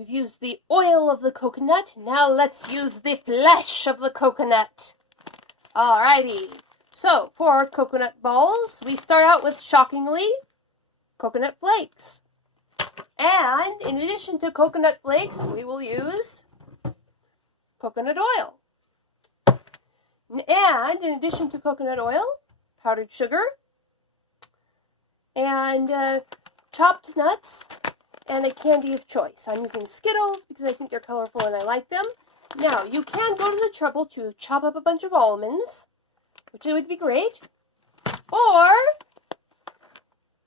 We've used the oil of the coconut. Now let's use the flesh of the coconut. Alrighty. So, for our coconut balls, we start out with, shockingly, coconut flakes. And in addition to coconut flakes, we will use coconut oil. And in addition to coconut oil, powdered sugar, and chopped nuts, and a candy of choice. I'm using Skittles because I think they're colorful and I like them. Now, you can go to the trouble to chop up a bunch of almonds, which would be great, or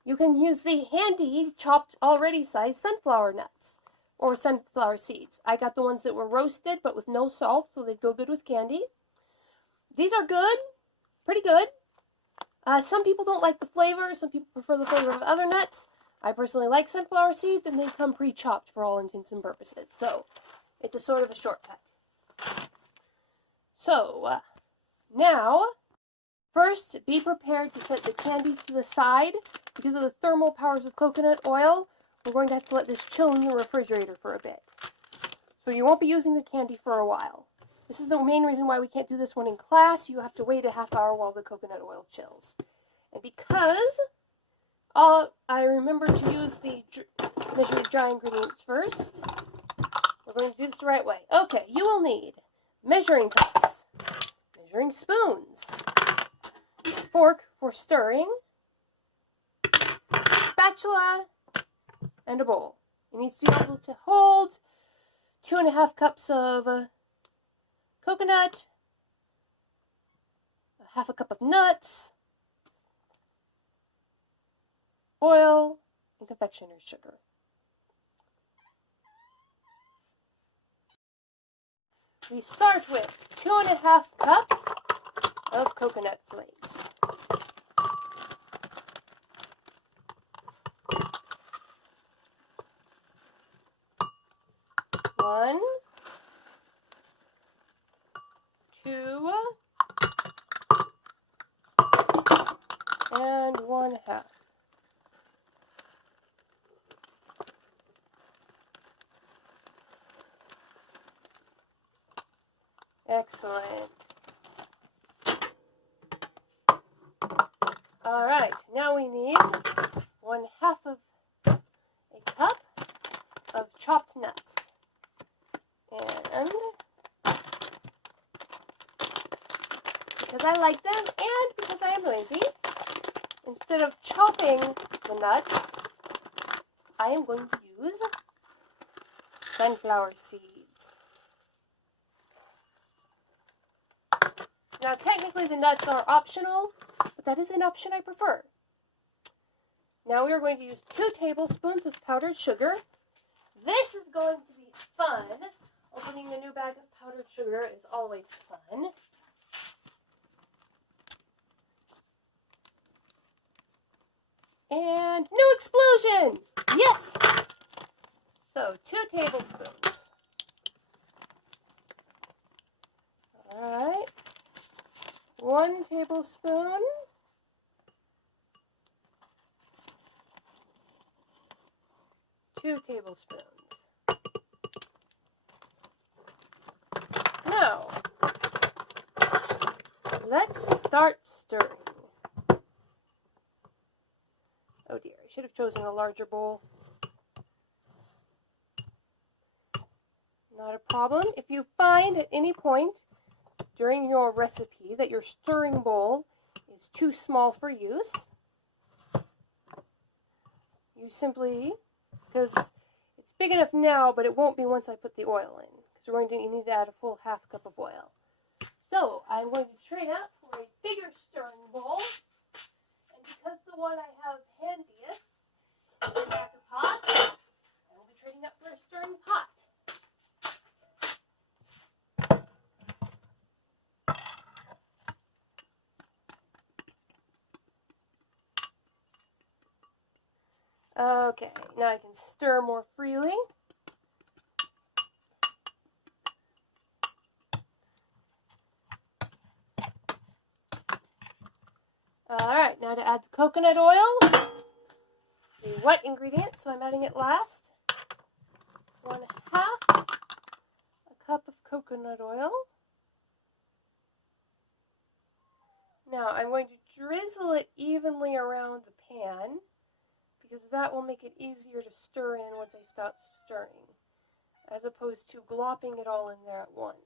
you can use the handy chopped already sized sunflower nuts or sunflower seeds. I got the ones that were roasted but with no salt, so they'd go good with candy. These are good, pretty good. Some people don't like the flavor. Some people prefer the flavor of other nuts. I personally like sunflower seeds, and they come pre-chopped for all intents and purposes. So, it's a sort of a shortcut. So, now, first, be prepared to set the candy to the side. Because of the thermal powers of coconut oil, we're going to have to let this chill in the refrigerator for a bit. So you won't be using the candy for a while. This is the main reason why we can't do this one in class. You have to wait a half hour while the coconut oil chills. And because I remember to use measure the dry ingredients first, we're going to do this the right way. Okay, you will need measuring cups, measuring spoons, a fork for stirring, spatula, and a bowl. It needs to be able to hold 2.5 cups of coconut, a half a cup of nuts, oil, and confectioner's sugar. We start with 2.5 cups of coconut flakes. One, two, and 1/2. Excellent. All right, now we need 1/2 of a cup of chopped nuts. And because I like them and because I am lazy, instead of chopping the nuts, I am going to use sunflower seeds. Now, technically the nuts are optional, but that is an option I prefer. Now we are going to use 2 tablespoons of powdered sugar. This is going to be fun. Opening a new bag of powdered sugar is always fun. And no explosion! Yes! So, 2 tablespoons. Alright. 1 tablespoon. Two tablespoons. Now, let's start stirring. Oh dear, I should have chosen a larger bowl. Not a problem. If you find at any point during your recipe that your stirring bowl is too small for use, you simply, because it's big enough now, but it won't be once I put the oil in. So we're going to need to add a full 1/2 cup of oil. So I'm going to trade up for a bigger stirring bowl. And because the one I have handiest is a cracker pot, I will be trading up for a stirring pot. Okay, now I can stir more freely. Alright, now to add the coconut oil, the wet ingredient, so I'm adding it last. 1/2 a cup of coconut oil. Now I'm going to drizzle it evenly around the pan because that will make it easier to stir in once I start stirring, as opposed to glopping it all in there at once.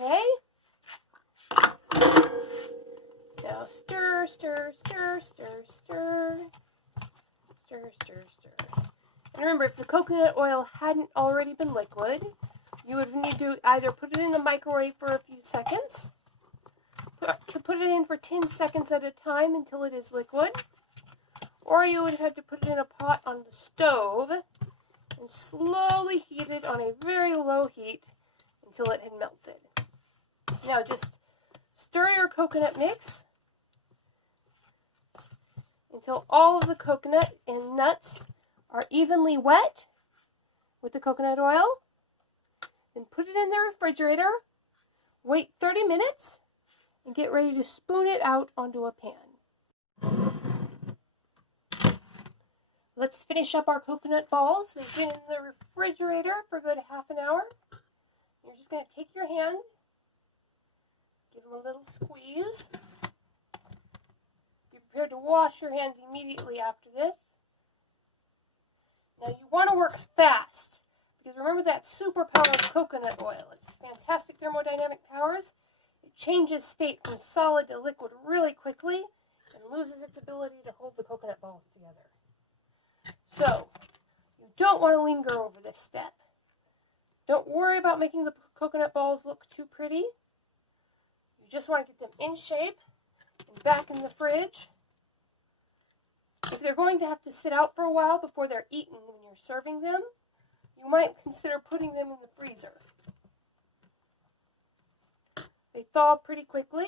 Okay. Now stir, stir, stir, stir, stir. Stir, stir, stir. And remember, if the coconut oil hadn't already been liquid, you would need to either put it in the microwave for a few seconds, put it in for 10 seconds at a time until it is liquid, or you would have to put it in a pot on the stove and slowly heat it on a very low heat until it had melted. Now just stir your coconut mix until all of the coconut and nuts are evenly wet with the coconut oil. Then put it in the refrigerator, wait 30 minutes, and get ready to spoon it out onto a pan. Let's finish up our coconut balls. They've been in the refrigerator for a good half an hour. You're just going to take your hand, give them a little squeeze. Be prepared to wash your hands immediately after this. Now you want to work fast, because remember that superpower of coconut oil. It's fantastic thermodynamic powers. It changes state from solid to liquid really quickly and loses its ability to hold the coconut balls together. So, you don't want to linger over this step. Don't worry about making the coconut balls look too pretty. You just want to get them in shape and back in the fridge. If they're going to have to sit out for a while before they're eaten when you're serving them, you might consider putting them in the freezer. They thaw pretty quickly,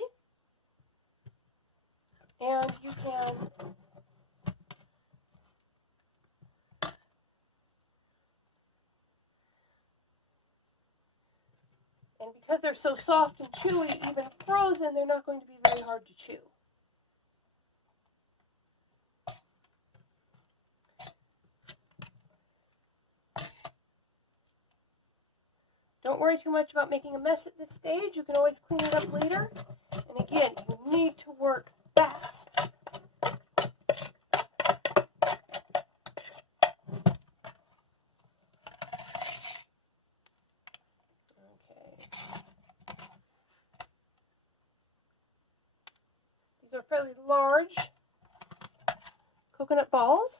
and you can and because they're so soft and chewy, even frozen, they're not going to be very hard to chew. Don't worry too much about making a mess at this stage. You can always clean it up later. And again, you need to work fast. Okay. These are fairly large coconut balls.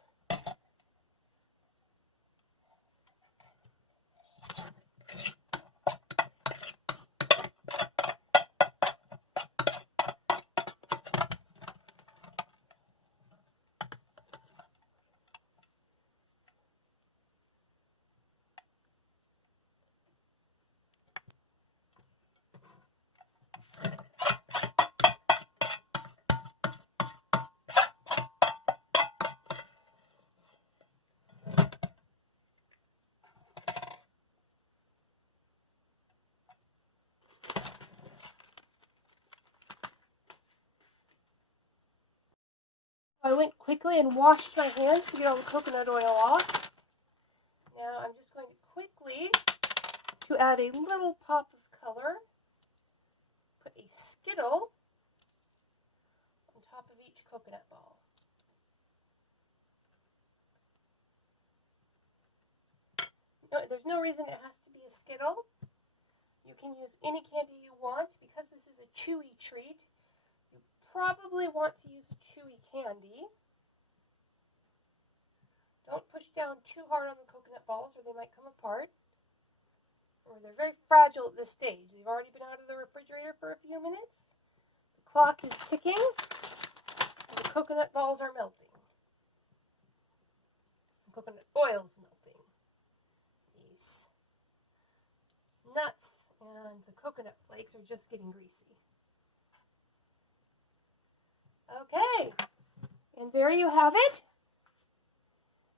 I went quickly and washed my hands to get all the coconut oil off. Now I'm just going to quickly add a little pop of color, put a Skittle on top of each coconut ball. No, there's no reason it has to be a Skittle. You can use any candy you want. Because this is a chewy treat, you probably want to use a chewy candy. Don't push down too hard on the coconut balls or they might come apart. Remember, they're very fragile at this stage. They've already been out of the refrigerator for a few minutes. The clock is ticking and the coconut balls are melting. The coconut oil is melting. These nuts and the coconut flakes are just getting greasy. Okay, and there you have it.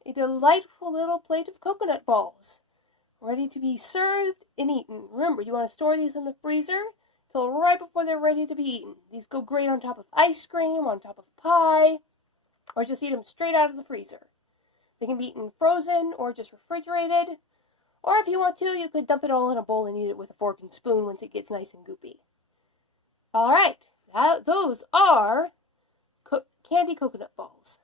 A delightful little plate of coconut balls, ready to be served and eaten. Remember, you want to store these in the freezer till right before they're ready to be eaten. These go great on top of ice cream, on top of pie, or just eat them straight out of the freezer. They can be eaten frozen or just refrigerated. Or if you want to, you could dump it all in a bowl and eat it with a fork and spoon once it gets nice and goopy. All right, those are candy coconut balls.